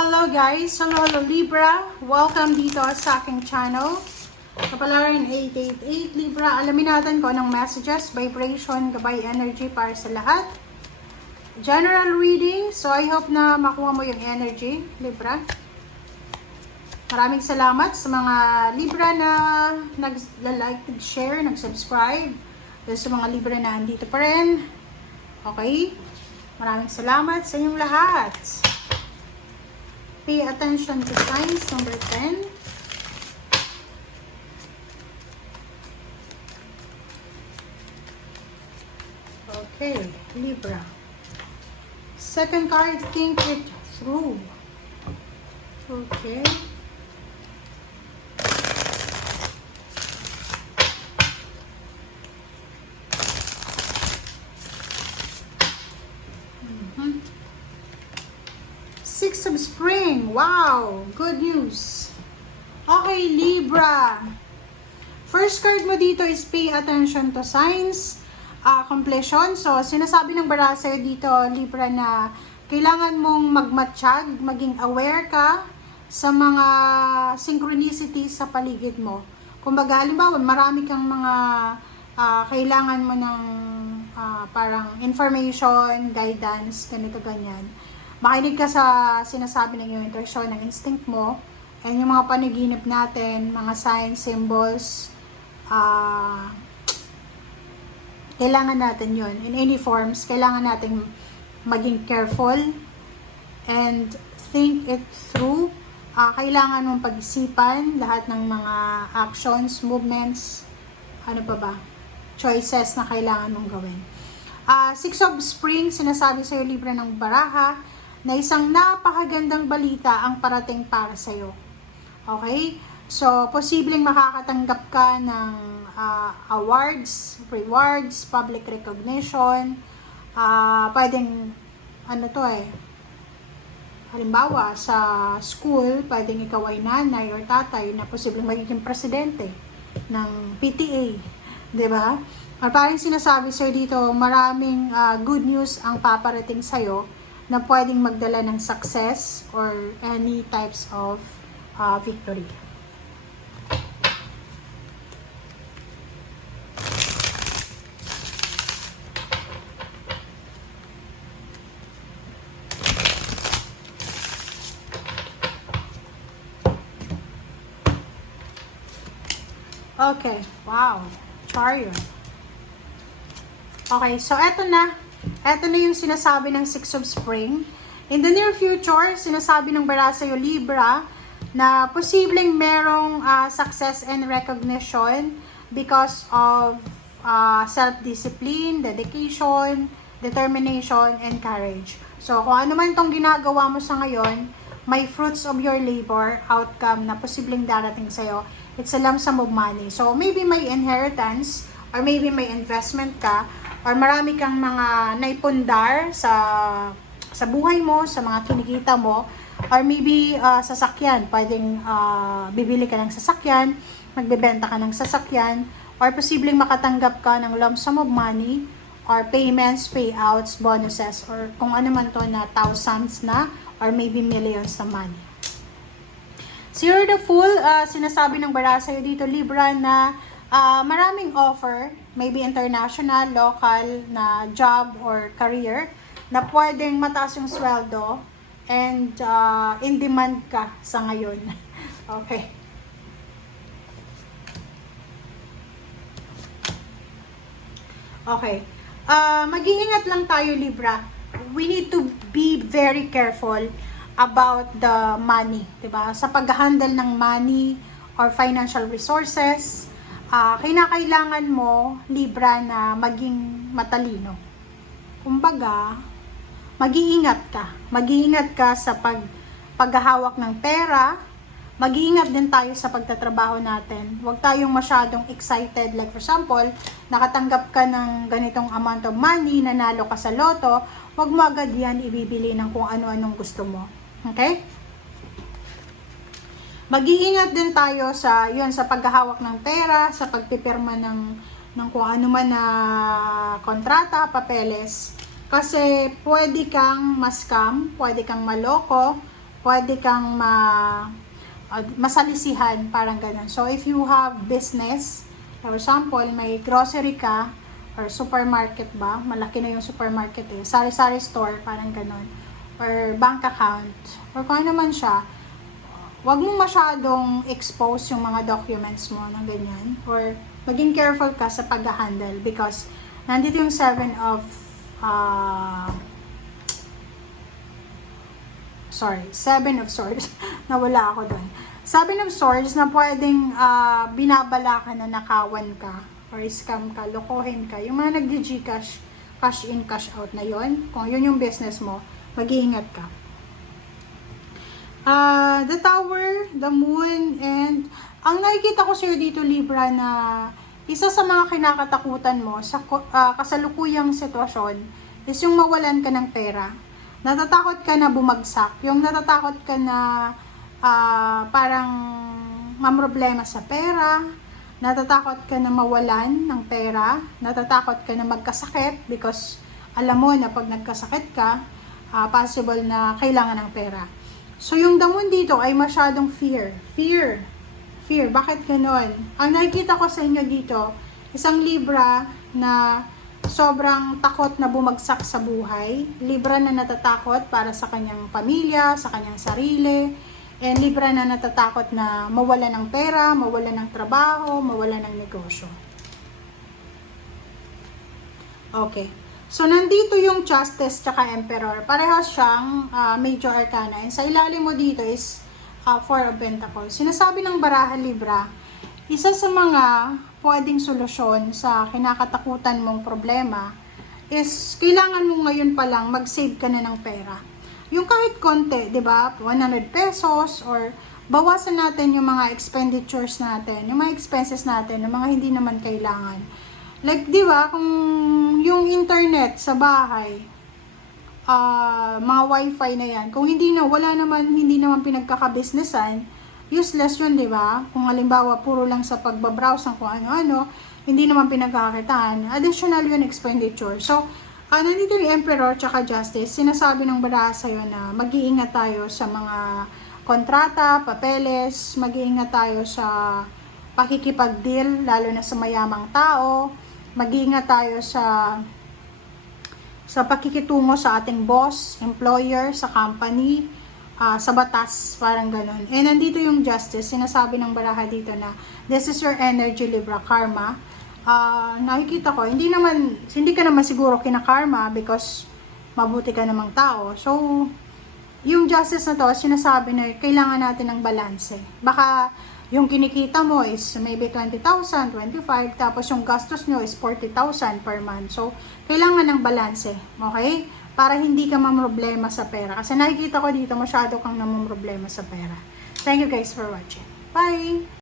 Hello guys! Hello Libra! Welcome dito sa aking channel. Kapalaran 888 Libra. Alamin natin kung anong messages, vibration, gabay energy para sa lahat. General reading. So I hope na makuha mo yung energy, Libra. Maraming salamat sa mga Libra na nag-like, nag-share, nag-subscribe. Sa mga Libra na andito pa rin. Okay? Maraming salamat sa inyong lahat. Pay attention to signs number 10. Okay, Libra. Second card, think it through. Okay. Six of Spring. Wow! Good news. Okay, Libra. First card mo dito is pay attention to signs. Completion. So, sinasabi ng bara sa'yo dito, Libra, na kailangan mong magmatsyag, maging aware ka sa mga synchronicities sa paligid mo. Kumbaga, halimbawa, marami kang mga kailangan mo ng parang information, guidance, ganito, ganyan. Makinig ka sa sinasabi ng iyong intuition, ng instinct mo, and yung mga panaginip natin, mga signs, symbols, kailangan natin yun. In any forms, kailangan natin maging careful and think it through. Kailangan mong pag-isipan lahat ng mga actions, movements, ano pa ba, choices na kailangan mong gawin. Six of Spring, sinasabi sa'yo, Libra, ng baraha, na isang napakagandang balita ang parating para sa'yo. Okay? So, posibleng makakatanggap ka ng awards, rewards, public recognition. Pwedeng, halimbawa, sa school, pwedeng ikaw ay nanay or tatay na posibleng magiging presidente ng PTA. Diba? Parang sinasabi sa'yo dito, maraming good news ang paparating sa'yo na pwedeng magdala ng success or any types of victory. Okay, wow, Chariot. Okay, so eto na. Ito na yung sinasabi ng Six of Spring. In the near future, sinasabi ng bara sa'yo, Libra, na posibleng merong success and recognition because of self-discipline, dedication, determination, and courage. So, kung ano man itong ginagawa mo sa ngayon, may fruits of your labor, outcome na posibleng darating sa'yo. It's a lump sum of money. So, maybe may inheritance, or maybe may investment ka, or marami kang mga naipundar sa buhay mo, sa mga kinikita mo, or maybe sasakyan, pwedeng bibili ka ng sasakyan, magbebenta ka ng sasakyan, or posibleng makatanggap ka ng lump sum of money, or payments, payouts, bonuses, or kung ano man to na thousands na, or maybe millions na money. So you're the Fool, sinasabi ng bara sa'yo dito, Libra, na maraming offer, maybe international, local na job or career na pwedeng mataas yung sweldo and in demand ka sa ngayon. Okay. Okay. Mag-iingat lang tayo, Libra. We need to be very careful about the money, diba? Sa pag-handle ng money or financial resources, kinakailangan mo, Libra, na maging matalino. Kumbaga, mag-iingat ka. Mag-iingat ka sa paghahawak ng pera. Mag-iingat din tayo sa pagtatrabaho natin. Huwag tayong masyadong excited. Like for example, nakatanggap ka ng ganitong amount of money, nanalo ka sa loto, huwag mo agad yan ibibili ng kung ano-anong gusto mo. Okay? Mag-iingat din tayo sa paghahawak ng pera, sa pagpipirma ng kung ano man na kontrata, papeles. Kasi pwede kang ma-scam, pwede kang maloko, pwede kang masalisihan, parang ganun. So, if you have business, for example, may grocery ka, or supermarket ba, malaki na yung supermarket eh, sari-sari store, parang ganun, or bank account, or kung ano man siya, wag mong masyadong expose yung mga documents mo ng ganyan, or maging careful ka sa pag-handle because nandito yung 7 of swords. Nawala ako doon. 7 of swords na pwedeng binabala ka na nakawan ka or scam ka, lokohin ka. Yung mga nag-Gcash, cash in, cash out na yon, kung yun yung business mo, mag-iingat ka. The Tower, the Moon, and ang nakikita ko sa'yo dito, Libra, na isa sa mga kinakatakutan mo sa kasalukuyang sitwasyon is yung mawalan ka ng pera. Natatakot ka na bumagsak. Yung natatakot ka na parang mamroblema sa pera. Natatakot ka na mawalan ng pera. Natatakot ka na magkasakit because alam mo na pag nagkasakit ka, possible na kailangan ng pera. So yung damon dito ay masyadong fear. Fear. Bakit ganon? Ang nakikita ko sa inyo dito, isang Libra na sobrang takot na bumagsak sa buhay. Libra na natatakot para sa kanyang pamilya, sa kanyang sarili. And Libra na natatakot na mawala ng pera, mawala ng trabaho, mawala ng negosyo. Okay. So, nandito yung Justice tsaka Emperor. Parehas siyang Major Arcana. And sa ilalim mo dito is Four of Pentacles. Sinasabi ng baraha, Libra, isa sa mga pwedeng solusyon sa kinakatakutan mong problema is kailangan mo ngayon pa lang mag-save ka na ng pera. Yung kahit konti, 'di ba? 100 pesos or bawasan natin yung mga expenditures natin, yung mga expenses natin, yung mga hindi naman kailangan. Like, 'di ba, kung yung internet sa bahay, mga wifi na yan, kung hindi naman pinagkaka-businessan, useless yun, 'di ba? Kung halimbawa puro lang sa pagbabrowse ng kung ano-ano, hindi naman pinagkakakitaan, additional yun expenditure. So, nandito yung Emperor tsaka Justice, sinasabi ng baraha sa'yo na mag-iingat tayo sa mga kontrata, papeles, mag-iingat tayo sa pakikipag-deal, lalo na sa mayamang tao, mag-iingat tayo sa pakikitungo sa ating boss, employer, sa company, sa batas, parang ganun. And nandito yung Justice, sinasabi ng baraha dito na this is your energy, Libra, karma. Nakikita ko, hindi ka naman siguro kinakarma because mabuti ka namang tao. So, yung Justice na to, sinasabi na kailangan natin ng balanse. Baka yung kinikita mo is maybe 20,000, 25, tapos yung gastos nyo is 40,000 per month. So, kailangan ng balanse. Okay? Para hindi ka mamroblema sa pera. Kasi nakikita ko dito, masyado kang namumroblema sa pera. Thank you guys for watching. Bye!